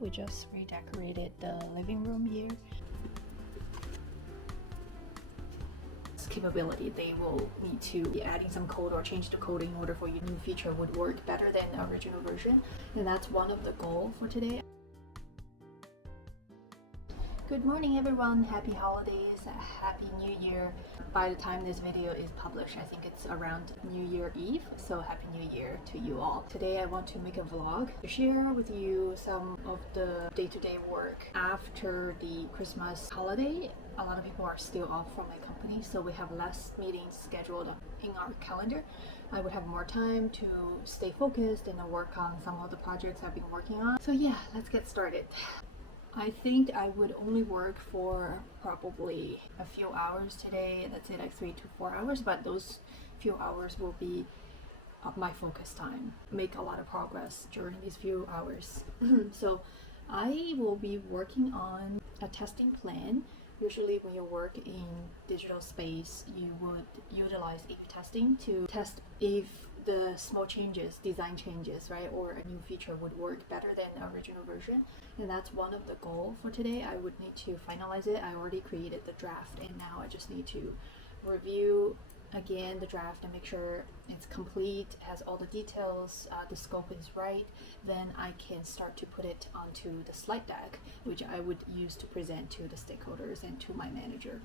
We just redecorated the living room here. Capability, they will need to be adding some code or change the code in order for your new feature would work better than the original version, and that's one of the goals for today. Good morning everyone, happy holidays, happy new year. By the time this video is published, I think it's around New Year Eve, so happy new year to you all. Today I want to make a vlog to share with you some of the day-to-day work after the Christmas holiday. A lot of people are still off from my company, so we have less meetings scheduled in our calendar. I would have more time to stay focused and work on some of the projects I've been working on. So yeah, let's get started. I think I would only work for probably a few hours today, let's say like 3 to 4 hours, but those few hours will be my focus time. Make a lot of progress during these few hours. So I will be working on a testing plan. Usually when you work in digital space, you would utilize A/B testing to test if the small changes, design changes, right, or a new feature would work better than the original version. And that's one of the goals for today. I would need to finalize it. I already created the draft and now I just need to review again the draft and make sure it's complete, has all the details, the scope is right. Then I can start to put it onto the slide deck, which I would use to present to the stakeholders and to my manager.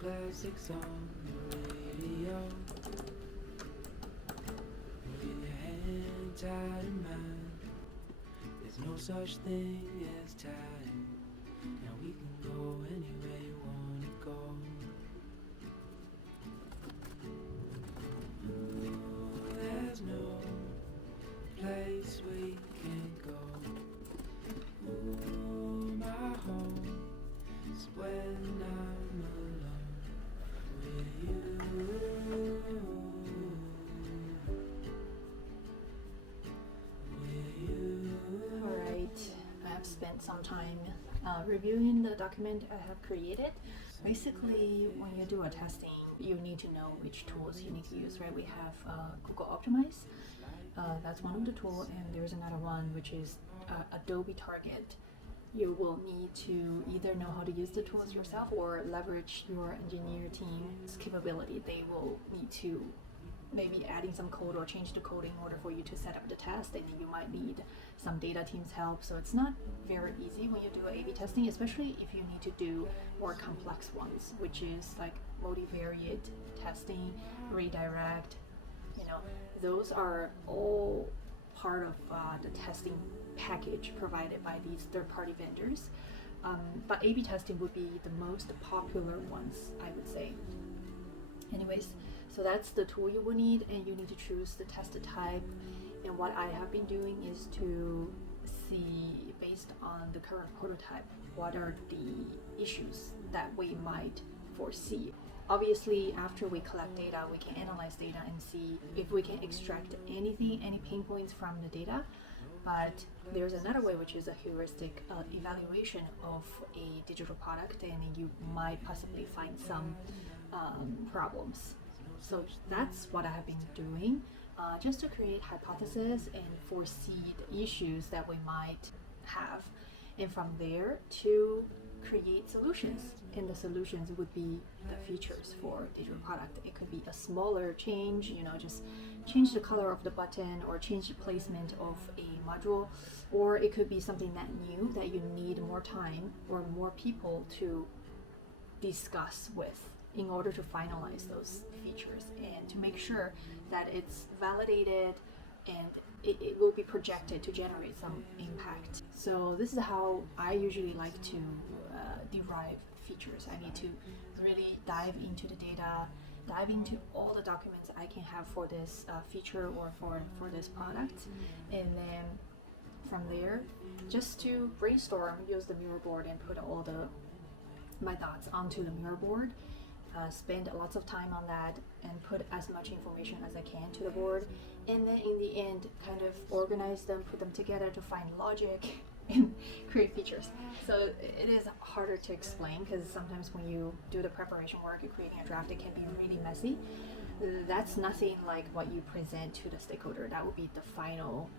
Classics on the radio, with your hand tied in mine. There's no such thing as time. Now we can go anywhere you wanna go. Ooh, there's no place we can't go. Ooh, my home is when I'm alone. Alright, I have spent some time reviewing the document I have created. Basically, when you do a testing, you need to know which tools you need to use, right? We have Google Optimize, that's one of the tools, and there's another one which is Adobe Target. You will need to either know how to use the tools yourself or leverage your engineer team's capability. They will need to maybe adding some code or change the code in order for you to set up the test, and then you might need some data team's help. So it's not very easy when you do A/B testing, especially if you need to do more complex ones, which is like multivariate testing, redirect, those are all part of the testing package provided by these third-party vendors. But A/B testing would be the most popular ones, I would say. Anyways, so that's the tool you will need, and you need to choose the test type. And what I have been doing is to see, based on the current prototype, what are the issues that we might foresee. Obviously, after we collect data, we can analyze data and see if we can extract anything, any pain points from the data. But there's another way, which is a heuristic evaluation of a digital product, and you might possibly find some problems. So that's what I have been doing, just to create hypotheses and foresee the issues that we might have, and from there to create solutions. And the solutions would be the features for digital product. It could be a smaller change, just change the color of the button or change the placement of a module, or it could be something that new that you need more time or more people to discuss with in order to finalize those features and to make sure that it's validated and it will be projected to generate some impact. So this is how I usually like to derive features. I need to really dive into the data, dive into all the documents I can have for this feature or for this product, and then from there just to brainstorm, use the mirror board and put all my thoughts onto the mirror board. spend lots of time on that and put as much information as I can to the board, and then in the end kind of organize them, put them together to find logic and create features. So it is harder to explain because sometimes when you do the preparation work, creating a draft, it can be really messy. That's nothing like what you present to the stakeholder. That would be the final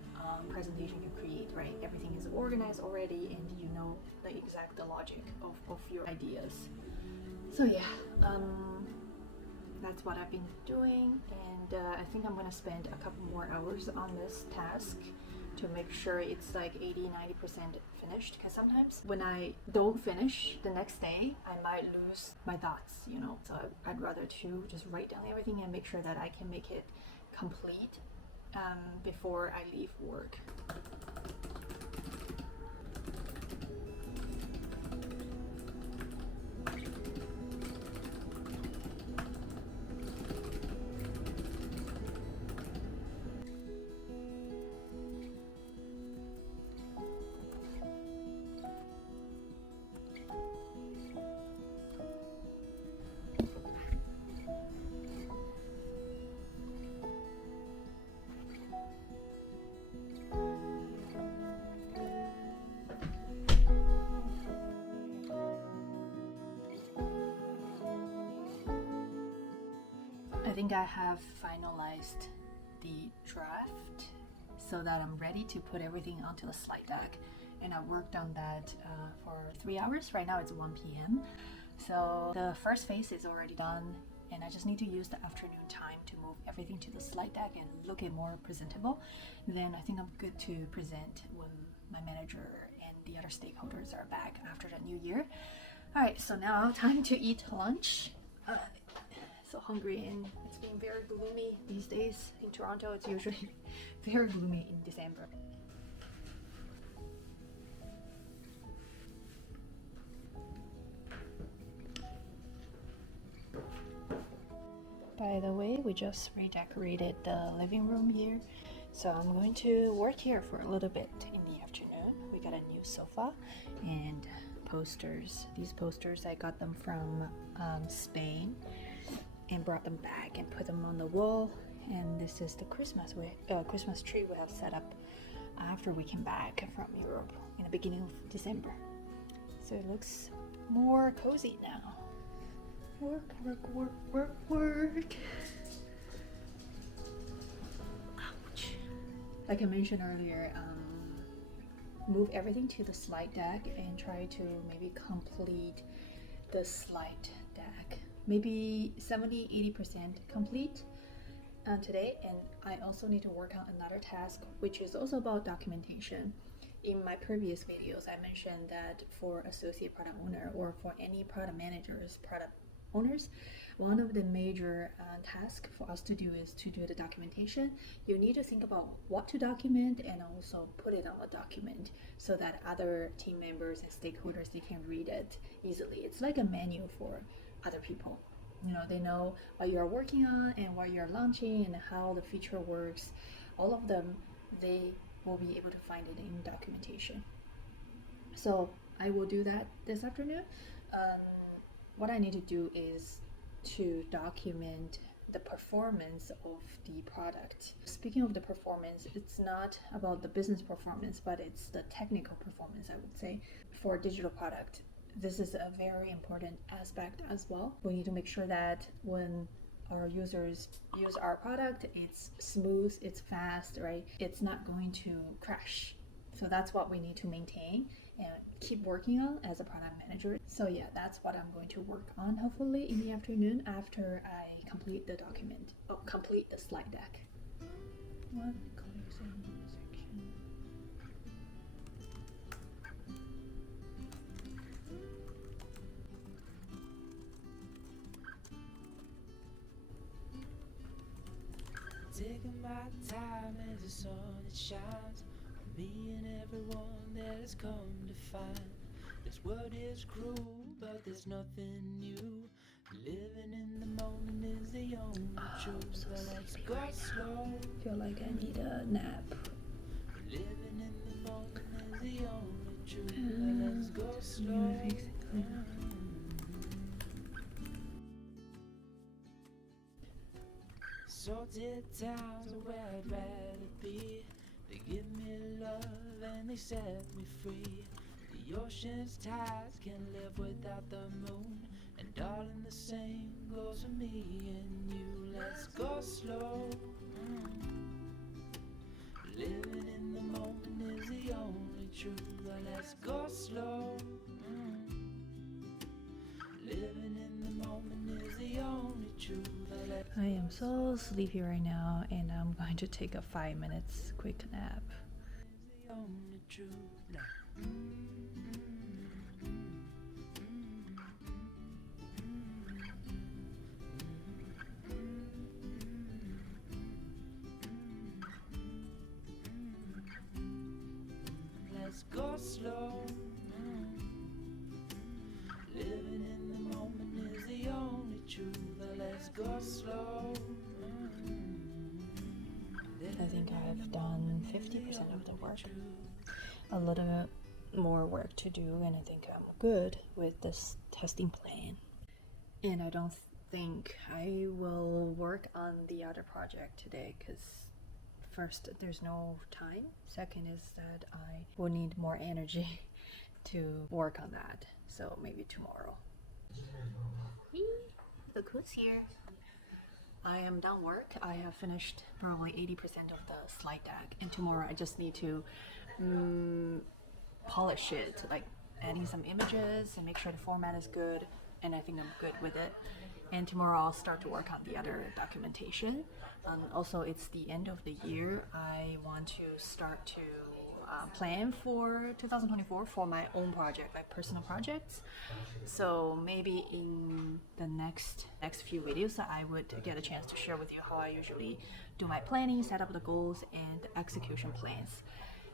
presentation you create, right? Everything is organized already and you know the exact logic of your ideas. So yeah, that's what I've been doing, and I think I'm gonna spend a couple more hours on this task to make sure it's like 80-90% finished, because sometimes when I don't finish the next day I might lose my thoughts, you know. So I'd rather to just write down everything and make sure that I can make it complete before I leave work. I think I have finalized the draft so that I'm ready to put everything onto the slide deck, and I worked on that for 3 hours. Right now it's 1 p.m. So the first phase is already done, and I just need to use the afternoon time to move everything to the slide deck and look it more presentable. Then I think I'm good to present when my manager and the other stakeholders are back after the new year. Alright, so now time to eat lunch. So hungry, and it's been very gloomy these days. In Toronto it's usually very gloomy in December. By the way, we just redecorated the living room here, so I'm going to work here for a little bit in the afternoon. We got a new sofa and posters. These posters, I got them from Spain and brought them back and put them on the wall. And this is the Christmas tree we have set up after we came back from Europe in the beginning of December. So it looks more cozy now. Work. Ouch. Like I mentioned earlier, move everything to the slide deck and try to maybe complete the slide deck. Maybe 70-80% complete today, and I also need to work on another task which is also about documentation. In my previous videos I mentioned that for associate product owner or for any product managers, product owners, one of the major tasks for us to do is to do the documentation. You need to think about what to document and also put it on a document so that other team members and stakeholders, they can read it easily. It's like a menu for other people. You know, they know what you're working on and what you're launching and how the feature works. All of them, they will be able to find it in documentation. So I will do that this afternoon. What I need to do is to document the performance of the product. Speaking of the performance, it's not about the business performance, but it's the technical performance, I would say, for digital product. This is a very important aspect as well. We need to make sure that when our users use our product, it's smooth, it's fast, right? It's not going to crash. So that's what we need to maintain and keep working on as a product manager. So yeah, that's what I'm going to work on hopefully in the afternoon after I complete the document, complete the slide deck. What closing section? Taking my time as the sun that shines on me and everyone that has come to find. This world is cruel, but there's nothing new. Living in the moment is the only truth. So Well, let's sleepy go right now. slow. Feel like I need a nap. Living in the moment is the only truth. Well, let's go slow. Salted towns are where I'd rather be. They give me love and they set me free. The ocean's tides can't live without the moon. And darling, the same goes for me and you. Let's go slow. Living in the moment is the only truth. Let's go slow. Living in the moment is the only truth. I am so sleepy right now, and I'm going to take a 5 minutes quick nap. The only truth. Let's go slow. Living in the moment is the only truth. Let's go slow. I think I've done 50% of the work. A little more work to do, and I think I'm good with this testing plan. And I don't think I will work on the other project today because first, there's no time. Second is that I will need more energy to work on that. So maybe tomorrow. Look who's here. I am done work. I have finished probably 80% of the slide deck, and tomorrow I just need to polish it, like adding some images and make sure the format is good, and I think I'm good with it. And tomorrow I'll start to work on the other documentation. Also, it's the end of the year. I want to start to plan for 2024 for my own project, like personal projects. So maybe in the next few videos I would get a chance to share with you how I usually do my planning, set up the goals and execution plans.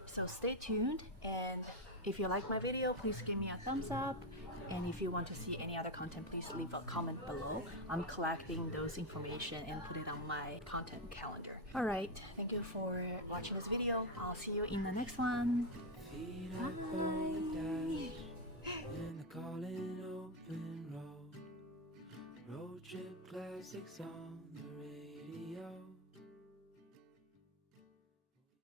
So stay tuned, and if you like my video, please give me a thumbs up, and if you want to see any other content, please leave a comment below. I'm collecting those information and put it on my content calendar. Alright, thank you for watching this video. I'll see you in the next one. Bye. And the calling open road trip classics on